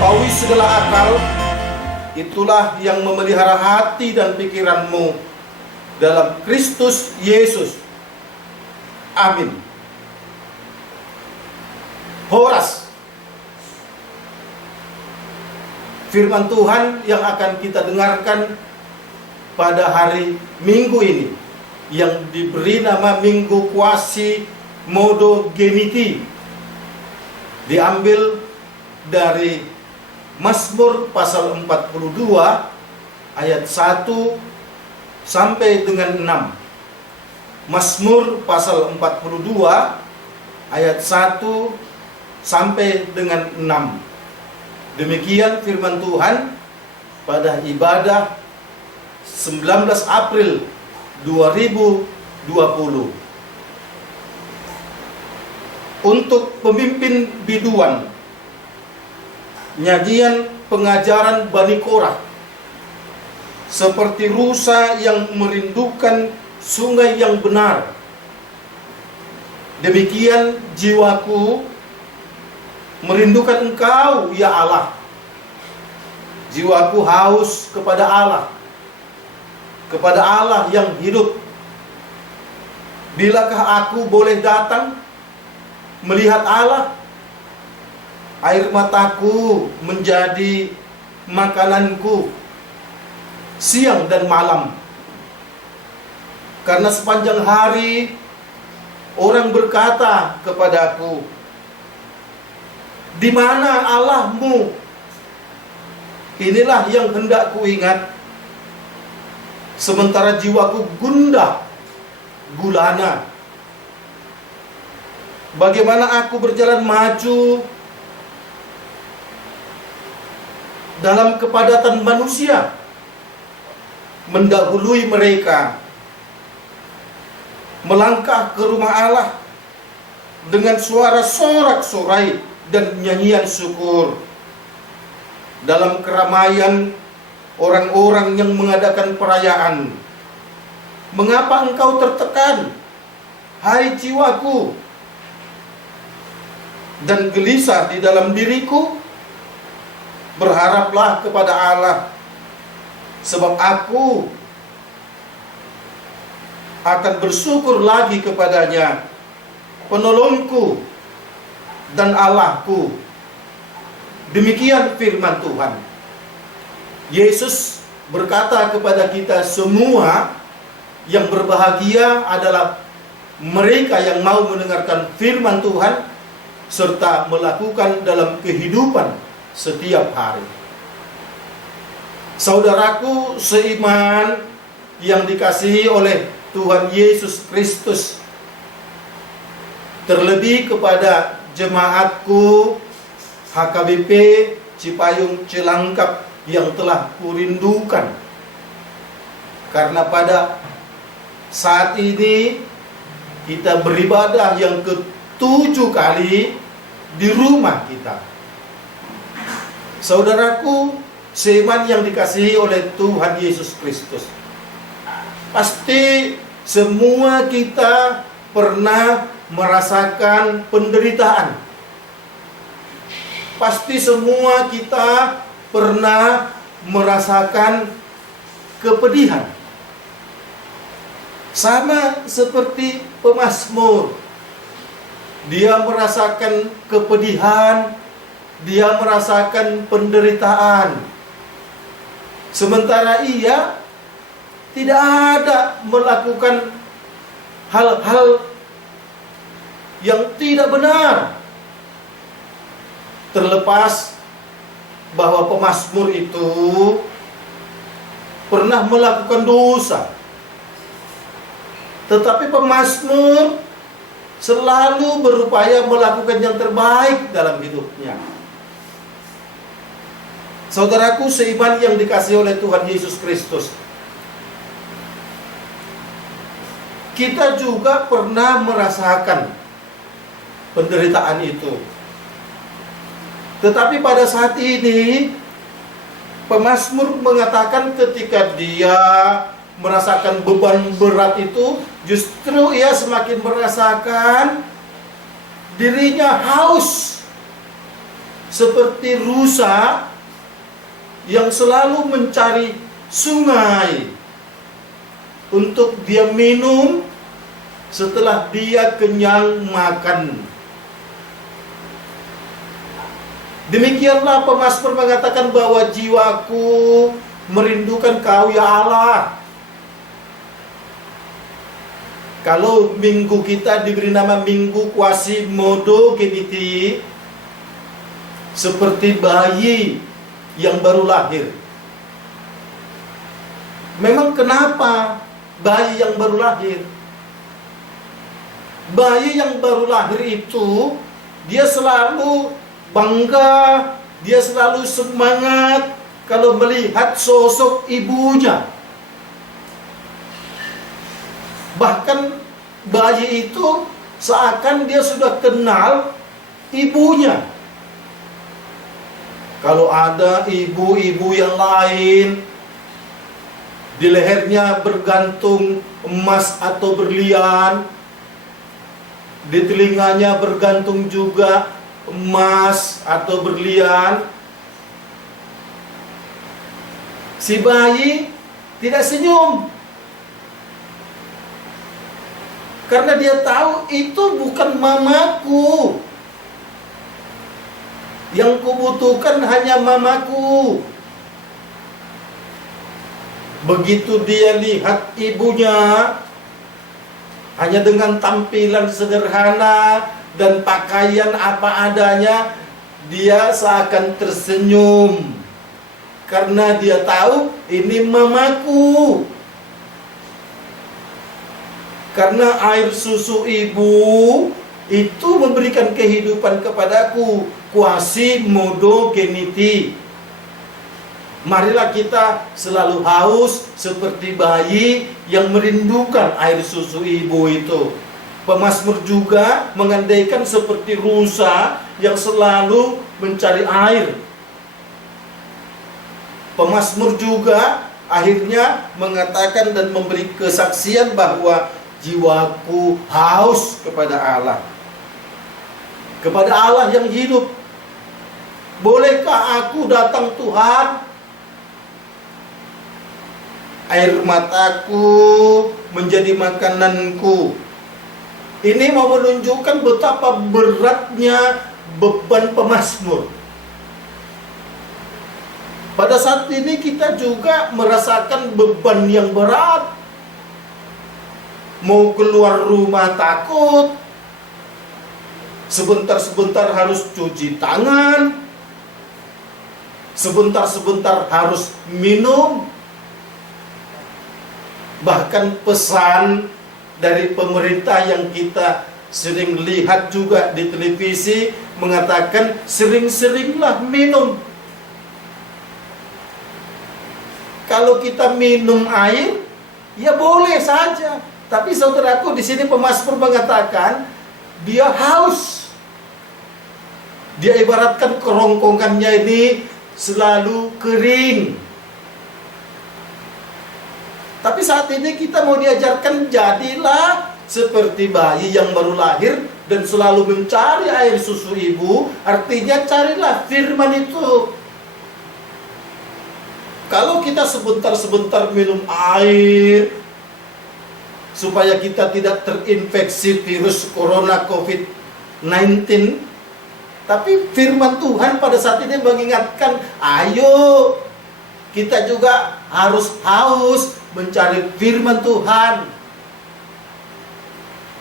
melampaui segala akal, itulah yang memelihara hati dan pikiranmu dalam Kristus Yesus. Amin. Horas. Firman Tuhan yang akan kita dengarkan pada hari Minggu ini, yang diberi nama Minggu Quasi-Modogeniti, diambil dari Mazmur pasal 42 ayat 1 sampai dengan 6. Mazmur pasal 42 ayat 1 sampai dengan 6. Demikian firman Tuhan pada ibadah 19 April 2020. Untuk pemimpin biduan, nyanyian pengajaran Bani Korah, seperti rusa yang merindukan sungai yang benar, demikian jiwaku merindukan Engkau, ya Allah. Jiwaku haus kepada Allah yang hidup. Bilakah aku boleh datang melihat Allah? Air mataku menjadi makananku siang dan malam. Karena sepanjang hari orang berkata kepadaku, di mana Allahmu? Inilah yang hendak kuingat. Sementara jiwaku gundah gulana. Bagaimana aku berjalan maju dalam kepadatan manusia, mendahului mereka, melangkah ke rumah Allah dengan suara sorak-sorai dan nyanyian syukur. Dalam keramaian orang-orang yang mengadakan perayaan, mengapa engkau tertekan, hai jiwaku, dan gelisah di dalam diriku? Berharaplah kepada Allah, sebab aku akan bersyukur lagi kepadanya, penolongku dan Allahku. Demikian firman Tuhan. Yesus berkata kepada kita semua, yang berbahagia adalah mereka yang mau mendengarkan firman Tuhan serta melakukan dalam kehidupan setiap hari. Saudaraku seiman yang dikasihi oleh Tuhan Yesus Kristus, terlebih kepada jemaatku HKBP Cipayung Cilangkap yang telah kurindukan, karena pada saat ini kita beribadah yang ke-7 kali di rumah kita. Saudaraku seiman yang dikasihi oleh Tuhan Yesus Kristus, pasti semua kita pernah merasakan penderitaan. Pasti semua kita pernah merasakan kepedihan. Sama seperti pemazmur, dia merasakan kepedihan, dia merasakan penderitaan. Sementara ia tidak ada melakukan hal-hal yang tidak benar. Terlepas bahwa pemazmur itu pernah melakukan dosa, tetapi pemazmur selalu berupaya melakukan yang terbaik dalam hidupnya. Saudaraku seiman yang dikasihi oleh Tuhan Yesus Kristus, kita juga pernah merasakan penderitaan itu. Tetapi pada saat ini pemazmur mengatakan ketika dia merasakan beban berat itu, justru ia semakin merasakan dirinya haus seperti rusa yang selalu mencari sungai untuk dia minum setelah dia kenyang makan. Demikianlah pemazmur mengatakan bahwa jiwaku merindukan Kau ya Allah. Kalau minggu kita diberi nama Minggu Quasimodo Geniti, seperti bayi yang baru lahir. Memang kenapa bayi yang baru lahir? Bayi yang baru lahir itu dia selalu bangga, dia selalu semangat kalau melihat sosok ibunya. Bahkan bayi itu seakan dia sudah kenal ibunya. Kalau ada ibu-ibu yang lain, di lehernya bergantung emas atau berlian, di telinganya bergantung juga emas atau berlian, si bayi tidak senyum. Karena dia tahu itu bukan mamaku. Yang kubutuhkan hanya mamaku. Begitu dia lihat ibunya, hanya dengan tampilan sederhana dan pakaian apa adanya, dia seakan tersenyum. Karena dia tahu ini mamaku. Karena air susu ibu itu memberikan kehidupan kepadaku. Quasimodo Geniti. Marilah kita selalu haus seperti bayi yang merindukan air susu ibu itu. Pemazmur juga mengandaikan seperti rusa yang selalu mencari air. Pemazmur juga akhirnya mengatakan dan memberi kesaksian bahwa jiwaku haus kepada Allah. Kepada Allah yang hidup. Bolehkah aku datang Tuhan? Air mataku menjadi makananku. Ini mau menunjukkan betapa beratnya beban pemazmur. Pada saat ini kita juga merasakan beban yang berat. Mau keluar rumah takut, sebentar-sebentar harus cuci tangan, sebentar-sebentar harus minum. Bahkan pesan dari pemerintah yang kita sering lihat juga di televisi mengatakan sering-seringlah minum. Kalau kita minum air, ya boleh saja. Tapi saudaraku, di sini pemazmur mengatakan dia haus. Dia ibaratkan kerongkongannya ini selalu kering. Tapi saat ini kita mau diajarkan jadilah seperti bayi yang baru lahir dan selalu mencari air susu ibu. Artinya carilah firman itu. Kalau kita sebentar-sebentar minum air supaya kita tidak terinfeksi virus corona COVID-19, tapi firman Tuhan pada saat ini mengingatkan, ayo kita juga harus haus mencari firman Tuhan.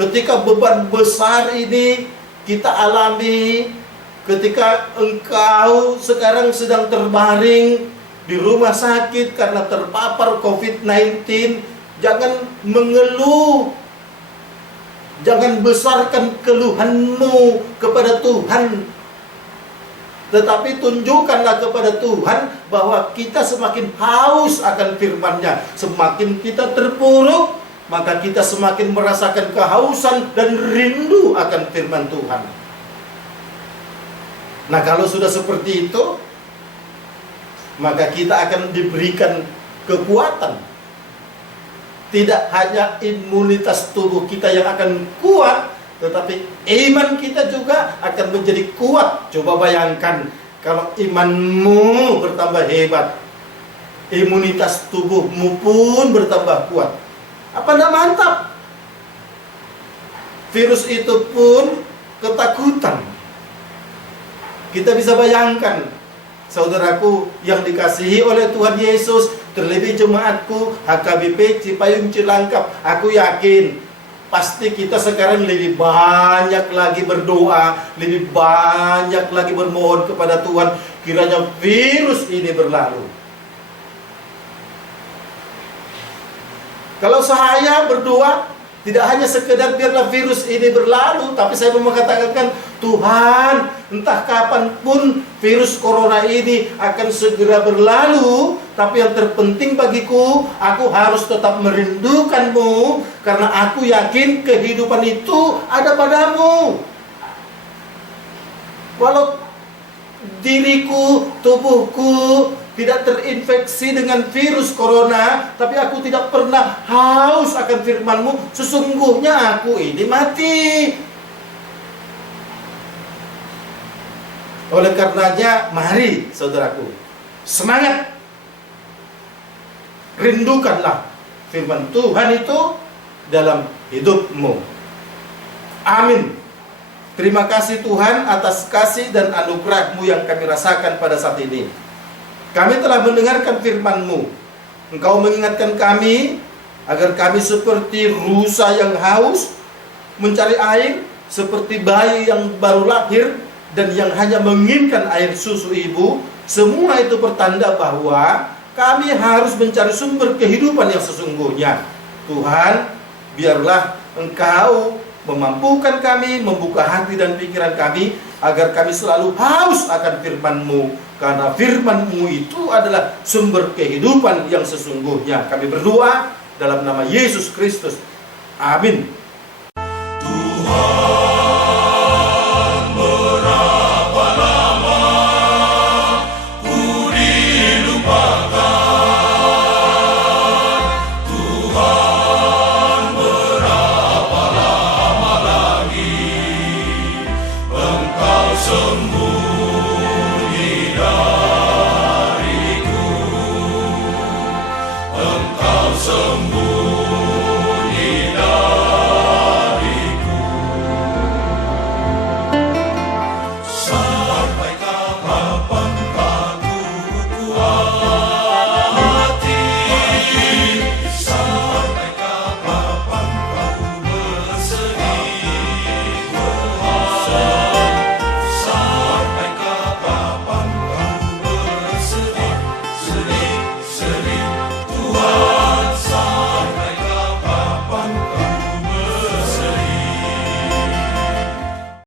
Ketika beban besar ini kita alami, ketika engkau sekarang sedang terbaring di rumah sakit karena terpapar COVID-19, jangan mengeluh. Jangan besarkan keluhanmu kepada Tuhan. Tetapi tunjukkanlah kepada Tuhan bahwa kita semakin haus akan firman-Nya. Semakin kita terpuruk, maka kita semakin merasakan kehausan dan rindu akan firman Tuhan. Nah, kalau sudah seperti itu, maka kita akan diberikan kekuatan. Tidak hanya imunitas tubuh kita yang akan kuat, tetapi iman kita juga akan menjadi kuat. Coba bayangkan kalau imanmu bertambah hebat, imunitas tubuhmu pun bertambah kuat. Apa tidak mantap? Virus itu pun ketakutan. Kita bisa bayangkan, saudaraku yang dikasihi oleh Tuhan Yesus, terlebih jemaatku HKBP Cipayung Cilangkap, aku yakin pasti kita sekarang lebih banyak lagi berdoa, lebih banyak lagi bermohon kepada Tuhan, kiranya virus ini berlalu. Kalau saya berdoa, tidak hanya sekedar biarlah virus ini berlalu, tapi saya mau mengatakan, Tuhan, entah kapanpun virus corona ini akan segera berlalu, tapi yang terpenting bagiku, aku harus tetap merindukanmu, karena aku yakin kehidupan itu ada padamu. Walau diriku, tubuhku tidak terinfeksi dengan virus corona, tapi aku tidak pernah haus akan firman-Mu. Sesungguhnya aku ini mati. Oleh karenanya, mari saudaraku, semangat, rindukanlah firman Tuhan itu dalam hidupmu. Amin. Terima kasih Tuhan atas kasih dan anugerah-Mu yang kami rasakan pada saat ini. Kami telah mendengarkan firman-Mu. Engkau mengingatkan kami agar kami seperti rusa yang haus mencari air, seperti bayi yang baru lahir dan yang hanya menginginkan air susu ibu. Semua itu pertanda bahwa kami harus mencari sumber kehidupan yang sesungguhnya. Tuhan, biarlah Engkau memampukan kami, membuka hati dan pikiran kami, agar kami selalu haus akan firman-Mu, karena firman-Mu itu adalah sumber kehidupan yang sesungguhnya. Kami berdoa dalam nama Yesus Kristus. Amin. Tuhan.